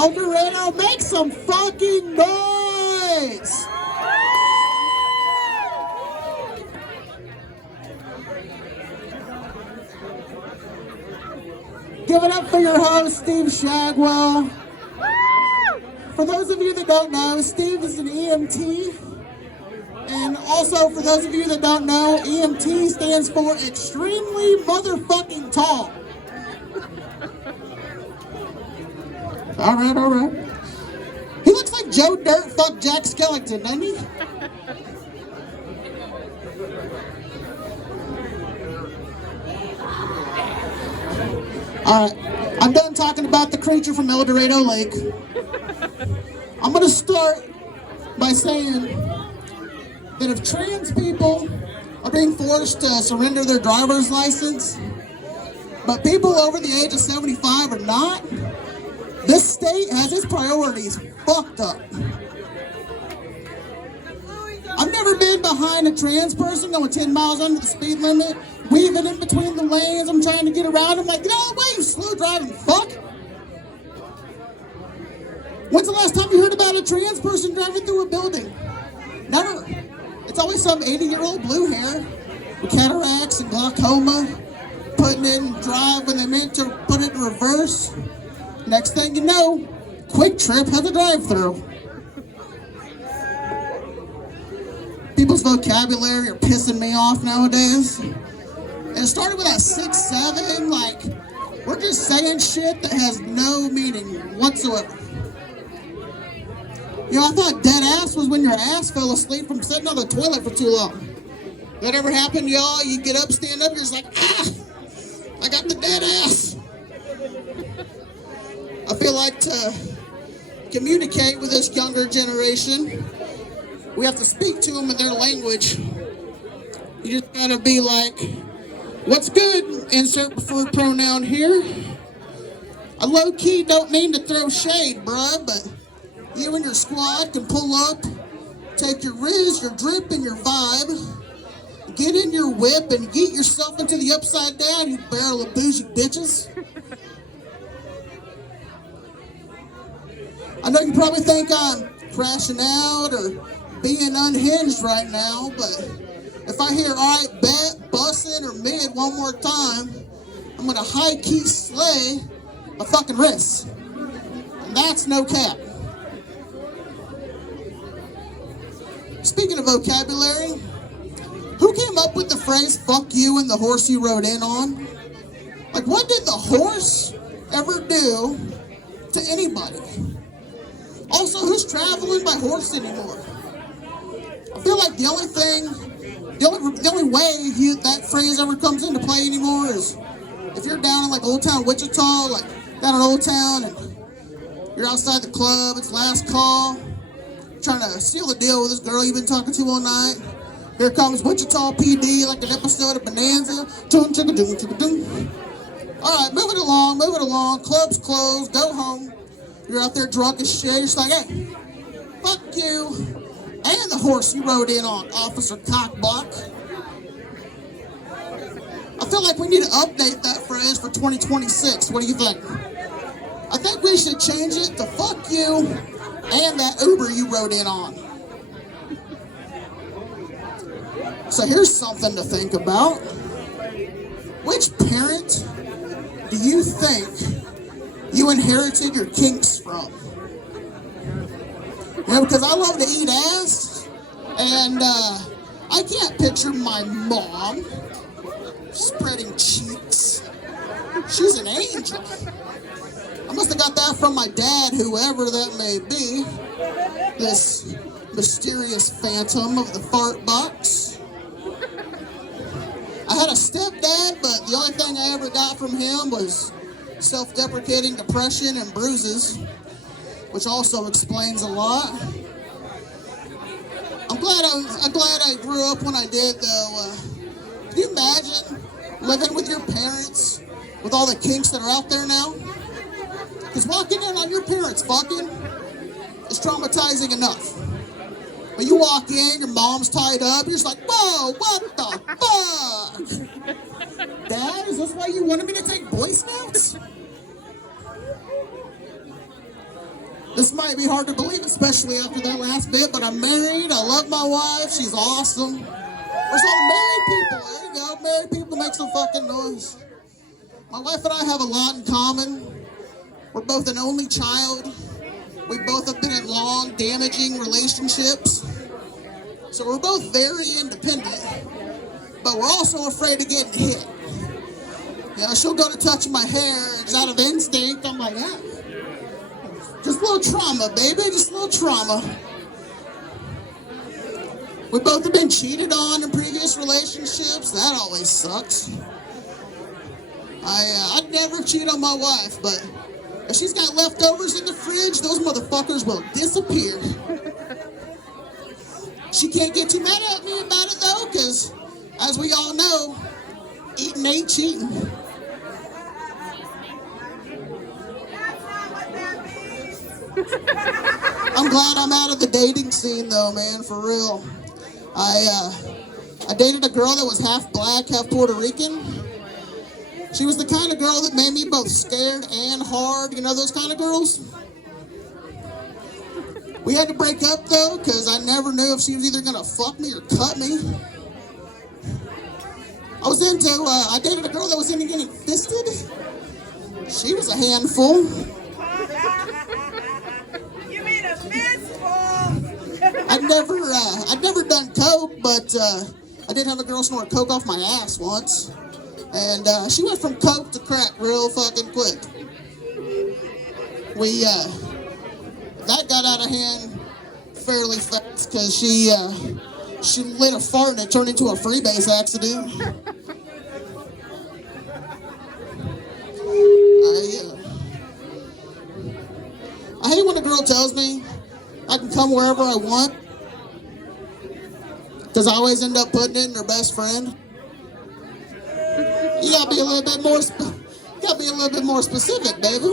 El Dorado, make some fucking noise! Give it up for your host, Steve Shagwell. For those of you that don't know, Steve is an EMT. And also, for those of you that don't know, EMT stands for extremely motherfucking tall. All right. He looks like Joe Dirt fuck Jack Skellington, doesn't he? All right, I'm done talking about the creature from El Dorado Lake. I'm gonna start by saying that if trans people are being forced to surrender their driver's license, but people over the age of 75 are not, this state has its priorities fucked up. I've never been behind a trans person going 10 miles under the speed limit, weaving in between the lanes. I'm trying to get around. I'm like, get out of the way, you slow driving fuck. When's the last time you heard about a trans person driving through a building? Never. It's always some 80-year-old blue hair with cataracts and glaucoma putting it in drive when they meant to put it in reverse. Next thing you know, Quick Trip has a drive-through. People's vocabulary are pissing me off nowadays. And it started with that 6'7", like, we're just saying shit that has no meaning whatsoever. You know, I thought dead ass was when your ass fell asleep from sitting on the toilet for too long. That ever happened to y'all? You get up, stand up, you're just like, I got the dead ass. I feel like to communicate with this younger generation, we have to speak to them in their language. You just gotta be like, what's good? Insert preferred pronoun here. I low-key don't mean to throw shade, bruh, but you and your squad can pull up, take your Riz, your drip, and your vibe, get in your whip and yeet yourself into the upside down, you barrel of bougie bitches. I know you probably think I'm crashing out or being unhinged right now, but if I hear, all right, bet, bussin', or mid one more time, I'm gonna high-key slay my fucking wrists. And that's no cap. Speaking of vocabulary, who came up with the phrase, fuck you and the horse you rode in on? Like, what did the horse ever do to anybody? Also, who's traveling by horse anymore? I feel like the only way that phrase ever comes into play anymore is if you're down in like Old Town Wichita, like down in Old Town, and you're outside the club, it's last call, trying to seal a deal with this girl you've been talking to all night. Here comes Wichita PD, like an episode of Bonanza. All right, move it along. Club's closed, go home. You're out there drunk as shit. You're just like, hey, fuck you and the horse you rode in on, Officer Cockblock. I feel like we need to update that phrase for 2026. What do you think? I think we should change it to fuck you and that Uber you rode in on. So here's something to think about. Which parent do you think you inherited your kinks from? You know, because I love to eat ass, and I can't picture my mom spreading cheeks. She's an angel. I must have got that from my dad, whoever that may be. This mysterious phantom of the fart box. I had a stepdad, but the only thing I ever got from him was self-deprecating depression and bruises, which also explains a lot. I'm glad I grew up when I did, though. Can you imagine living with your parents with all the kinks that are out there now? Because walking in on your parents fucking is traumatizing enough. When you walk in, your mom's tied up, you're just like, whoa, what the fuck? Dad, is this why you wanted me to take Boy Scouts? This might be hard to believe, especially after that last bit, but I'm married. I love my wife. She's awesome. Where's all the married people? There you go. Married people, make some fucking noise. My wife and I have a lot in common. We're both an only child. We both have been in long, damaging relationships. So we're both very independent, but we're also afraid of getting hit. You know, she'll go to touch my hair, and just out of instinct, I'm like, ah. Just a little trauma, baby, just a little trauma. We both have been cheated on in previous relationships. That always sucks. I'd never cheat on my wife, but if she's got leftovers in the fridge, those motherfuckers will disappear. She can't get too mad at me about it, though, because, as we all know, eating ain't cheating. I'm glad I'm out of the dating scene, though, man, for real. I dated a girl that was half black, half Puerto Rican. She was the kind of girl that made me both scared and hard, you know those kind of girls? We had to break up, though, because I never knew if she was either going to fuck me or cut me. I dated a girl that was into getting fisted. She was a handful. You mean a fistful? I'd never done coke, but I did have a girl snort coke off my ass once. And she went from coke to crack real fucking quick. That got out of hand fairly fast because she lit a fart and it turned into a freebase accident. I hate when a girl tells me I can come wherever I want, because I always end up putting it in her best friend. You gotta be a little bit more specific, baby.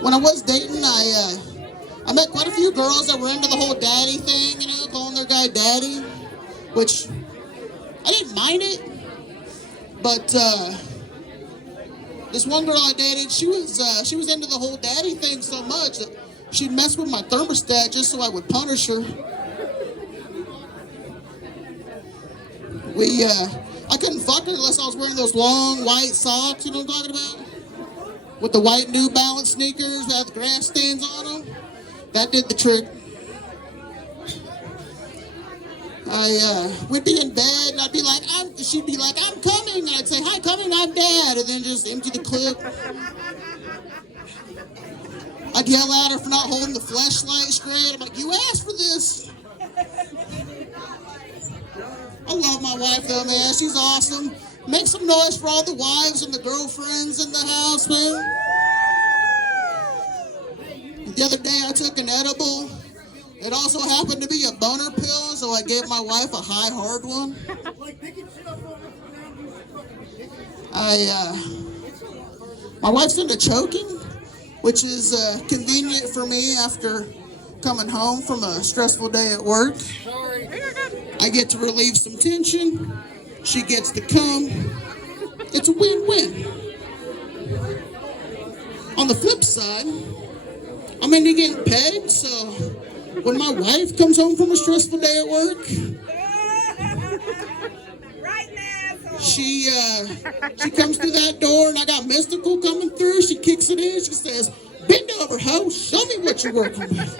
When I was dating, I met quite a few girls that were into the whole daddy thing, you know, calling their guy daddy, which I didn't mind it, but this one girl I dated, she was into the whole daddy thing so much that she'd mess with my thermostat just so I would punish her. I couldn't fuck her unless I was wearing those long white socks, you know what I'm talking about? With the white New Balance sneakers that have the grass stains on them. That did the trick. We'd be in bed and I'd be like, she'd be like, I'm coming. And I'd say, hi, coming, I'm dad. And then just empty the clip. I'd yell at her for not holding the fleshlight straight. I'm like, you asked for this. I love my wife though, man. She's awesome. Make some noise for all the wives and the girlfriends in the house, man. The other day I took an edible. It also happened to be a boner pill, so I gave my wife a high hard one. My wife's into choking, which is convenient for me after coming home from a stressful day at work. I get to relieve some tension. She gets to come. It's a win-win. On the flip side, I'm into getting paid, so when my wife comes home from a stressful day at work, she comes through that door and I got mystical coming through. She kicks it in. She says, bend over, ho. Show me what you're working with.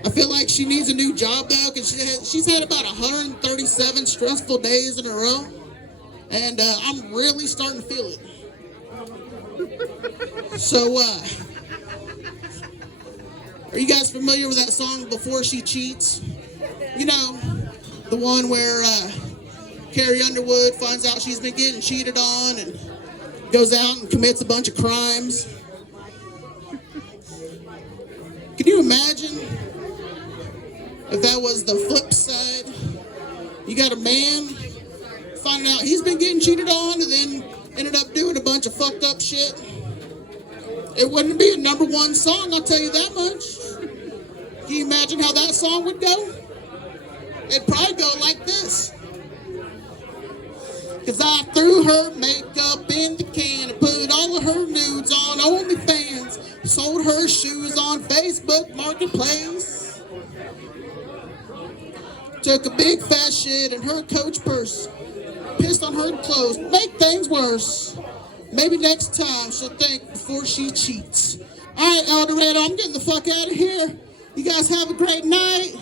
I feel like she needs a new job though, because she's had about 137 stressful days in a row, and I'm really starting to feel it. So, are you guys familiar with that song, Before She Cheats? You know, the one where Carrie Underwood finds out she's been getting cheated on and goes out and commits a bunch of crimes. Can you imagine if that was the flip side? You got a man finding out he's been getting cheated on and then ended up doing a bunch of fucked up shit. It wouldn't be a #1 song, I'll tell you that much. Can you imagine how that song would go? It'd probably go like this. Cause I threw her makeup in the can and put all of her nudes on OnlyFans. Sold her shoes on Facebook Marketplace. Took a big fat shit in her Coach purse. Pissed on her clothes. Make things worse. Maybe next time she'll think before she cheats. All right, El Dorado, I'm getting the fuck out of here. You guys have a great night.